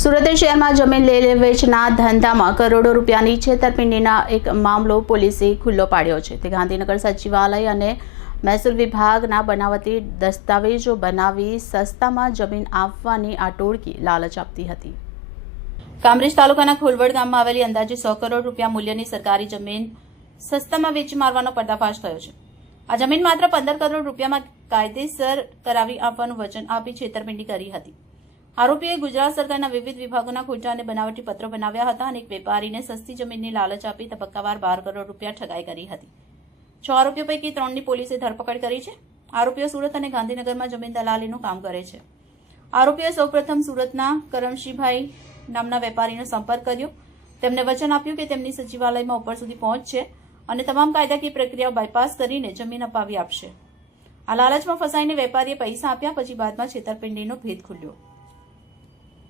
સુરત શહેરમાં જમીન લે વેચના ધંધામાં કરોડો રૂપિયાની છેતરપિંડીના એક મામલો પોલીસે ખુલ્લો પાડ્યો છે. તે ગાંધીનગર સચિવાલય અને મહેસૂલ વિભાગના બનાવટી દસ્તાવેજો બનાવી સસ્તામાં જમીન આપવાની આ ટોળકી લાલચ આપતી હતી. કામરેજ તાલુકાના ખોલવડ ગામમાં આવેલી અંદાજે સો કરોડ રૂપિયા મૂલ્યની સરકારી જમીન સસ્તામાં વેચી મારવાનો પર્દાફાશ થયો છે. આ જમીન માત્ર પંદર કરોડ રૂપિયામાં કાયદેસર કરાવી આપવાનું વચન આપી છેતરપિંડી કરી હતી. આરોપીએ ગુજરાત સરકારના વિવિધ વિભાગોના ખોટા બનાવટી પત્રો બનાવ્યા હતા અને એક વેપારીને સસ્તી જમીનની લાલચ આપી તબક્કાવાર બાર કરોડ રૂપિયા ઠગાઈ કરી હતી. છ આરોપીઓ પૈકી ત્રણની પોલીસે ધરપકડ કરી છે. આરોપીઓ સુરત અને ગાંધીનગરમાં જમીન દલાલીનું કામ કરે છે. આરોપીએ સૌપ્રથમ સુરતના કરમશીભાઈ નામના વેપારીનો સંપર્ક કર્યો. તેમને વચન આપ્યું કે તેમની સચિવાલયમાં ઉપર સુધી પહોંચશે અને તમામ કાયદાકીય પ્રક્રિયાઓ બાયપાસ કરીને જમીન અપાવી આપશે. આ લાલચમાં ફસાઈને વેપારીએ પૈસા આપ્યા, પછી બાદમાં છેતરપિંડીનો ભેદ ખુલ્યો.